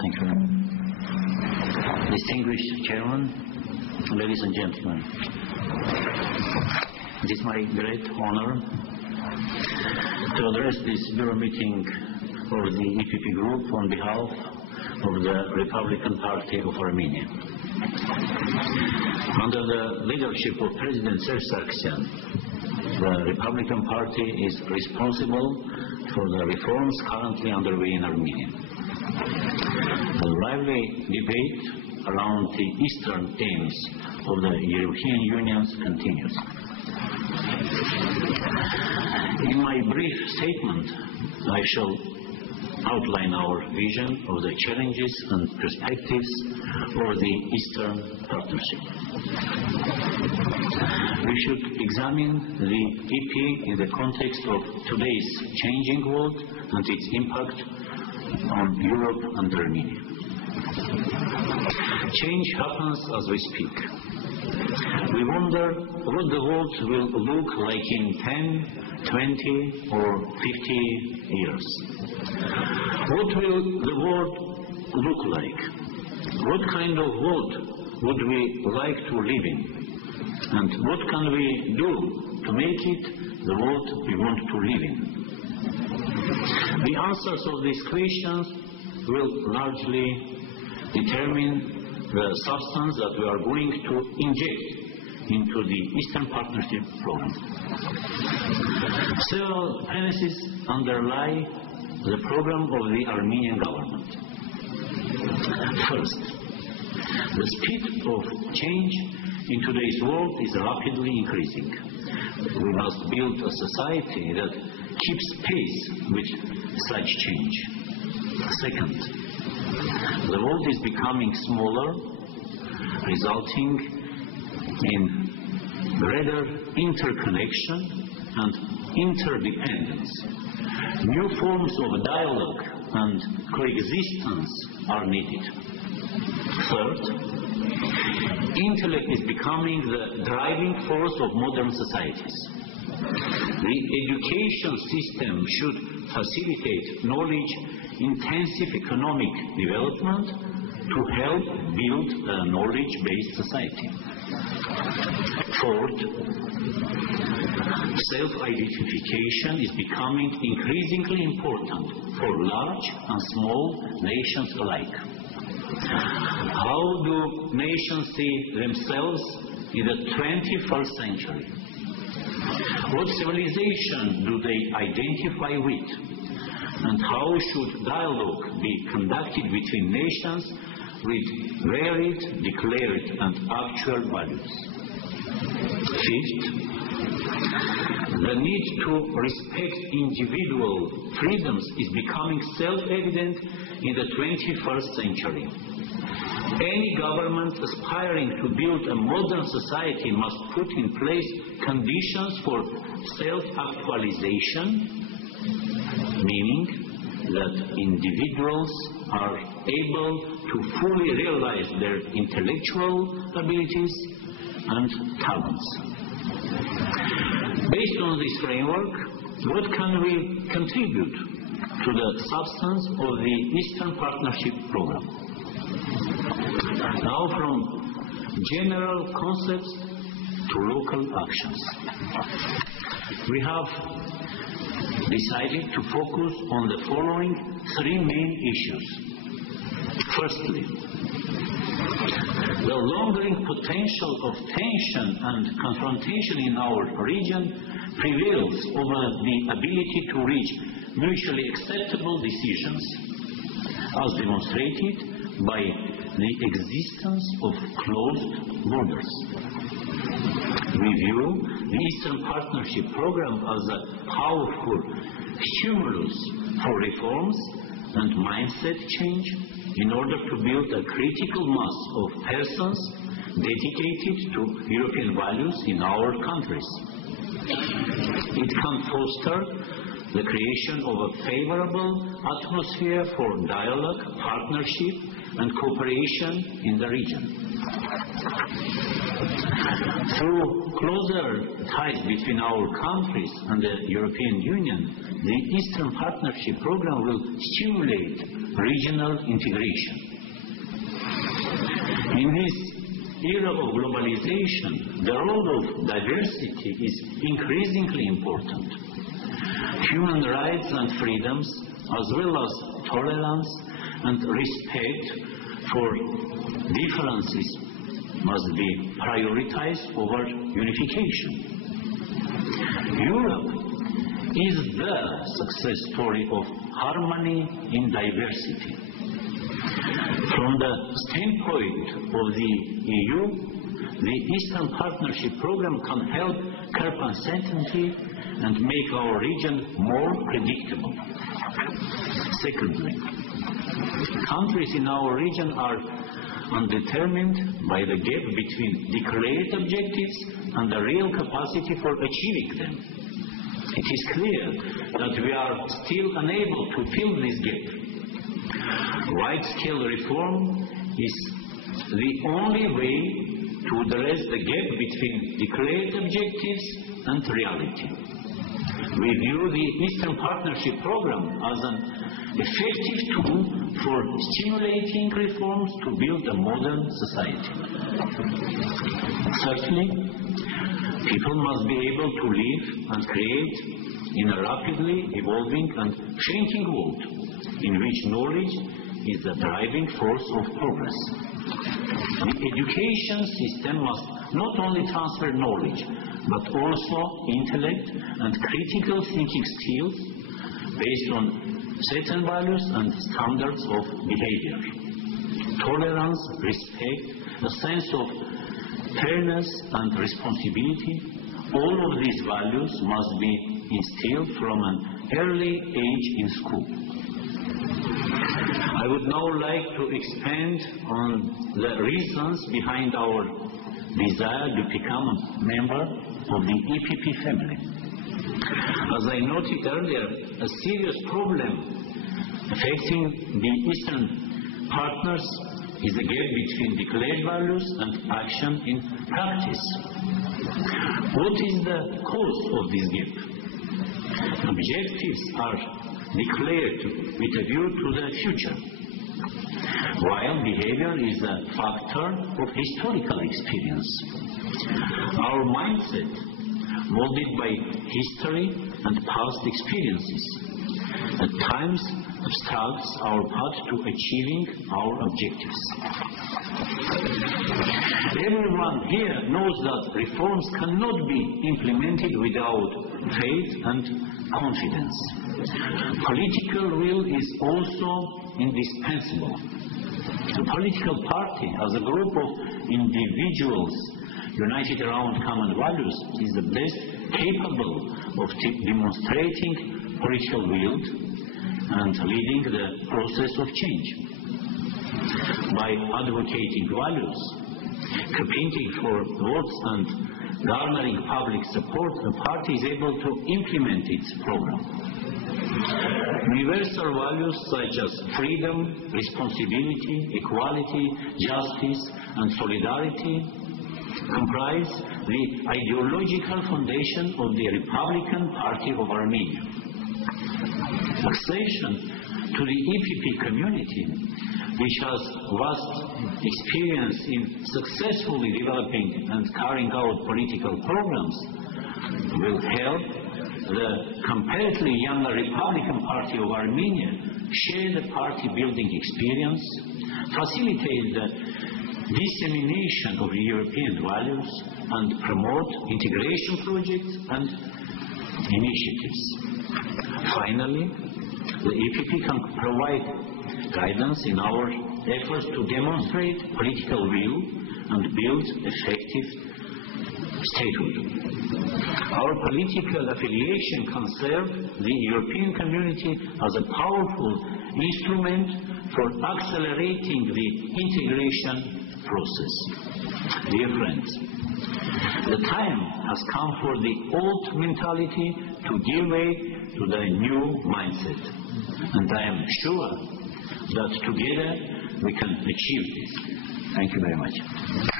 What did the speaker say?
Thank you. Distinguished Chairman, ladies and gentlemen, it is my great honor to address this Bureau meeting of the EPP Group on behalf of the Republican Party of Armenia. Under the leadership of President Chexia, the Republican Party is responsible for the reforms currently underway in Armenia. The lively debate around the eastern aims of the European Union continues. In my brief statement, I shall outline our vision of the challenges and perspectives of the Eastern Partnership. We should examine the EP in the context of today's changing world and its impact on Europe and Armenia. Change happens as we speak. We wonder what the world will look like in 10, 20 or 50 years. What will the world look like? What kind of world would we like to live in? And what can we do to make it the world we want to live in? The answers of these questions will largely determine the substance that we are going to inject into the Eastern Partnership program. Several premises underlie the program of the Armenian government. First, the speed of change in today's world is rapidly increasing. We must build a society that keeps pace with such change. Second, the world is becoming smaller, resulting in greater interconnection and interdependence. New forms of dialogue and coexistence are needed. Third, intellect is becoming the driving force of modern societies. The education system should facilitate knowledge-intensive economic development to help build a knowledge-based society. Fourth, self-identification is becoming increasingly important for large and small nations alike. How do nations see themselves in the 21st century? What civilization do they identify with? And how should dialogue be conducted between nations with varied, declared, and actual values? Fifth, the need to respect individual freedoms is becoming self-evident in the 21st century. Any government aspiring to build a modern society must put in place conditions for self-actualization, meaning that individuals are able to fully realize their intellectual abilities and talents. Based on this framework, what can we contribute to the substance of the Eastern Partnership program? Now, from general concepts to local actions. We have decided to focus on the following three main issues. Firstly, the lingering potential of tension and confrontation in our region prevails over the ability to reach mutually acceptable decisions, as demonstrated by the existence of closed borders. We view the Eastern Partnership program as a powerful stimulus for reforms and mindset change in order to build a critical mass of persons dedicated to European values in our countries. It can foster the creation of a favorable atmosphere for dialogue, partnership, and cooperation in the region. Through closer ties between our countries and the European Union, the Eastern Partnership Program will stimulate regional integration. In this era of globalization, the role of diversity is increasingly important. Human rights and freedoms, as well as tolerance and respect for differences, must be prioritized over unification. Europe is the success story of harmony in diversity. From the standpoint of the EU, the Eastern Partnership Program can help curb uncertainty and make our region more predictable. Secondly, countries in our region are undetermined by the gap between declared objectives and the real capacity for achieving them. It is clear that we are still unable to fill this gap. Wide-scale reform is the only way to address the gap between declared objectives and reality. We view the Eastern Partnership Program as an effective tool for stimulating reforms to build a modern society. Thirdly, people must be able to live and create in a rapidly evolving and changing world in which knowledge is the driving force of progress. The education system must not only transfer knowledge, but also intellect and critical thinking skills based on certain values and standards of behavior. Tolerance, respect, a sense of fairness and responsibility, all of these values must be instilled from an early age in school. I would now like to expand on the reasons behind our desire to become a member of the EPP family. As I noted earlier, a serious problem affecting the Eastern partners is the gap between declared values and action in practice. What is the cause of this gap? Objectives are declared with a view to the future, while behavior is a factor of historical experience. Our mindset, molded by history and past experiences, at times obstructs our path to achieving our objectives. Everyone here knows that reforms cannot be implemented without faith and confidence. Political will is also indispensable. The political party, as a group of individuals united around common values, is the best capable of demonstrating political will and leading the process of change. By advocating values, competing for votes and garnering public support, the party is able to implement its program. Universal values such as freedom, responsibility, equality, justice, and solidarity comprise the ideological foundation of the Republican Party of Armenia. Accession to the EPP community, which has vast experience in successfully developing and carrying out political programs, will help the comparatively younger Republican Party of Armenia share the party-building experience, facilitate the dissemination of European values, and promote integration projects and initiatives. Finally, the EPP can provide guidance in our efforts to demonstrate political will and build effective statehood. Our political affiliation can serve the European community as a powerful instrument for accelerating the integration process. Dear friends, The time has come for the old mentality to give way to the new mindset. And I am sure that together we can achieve this. Thank you very much.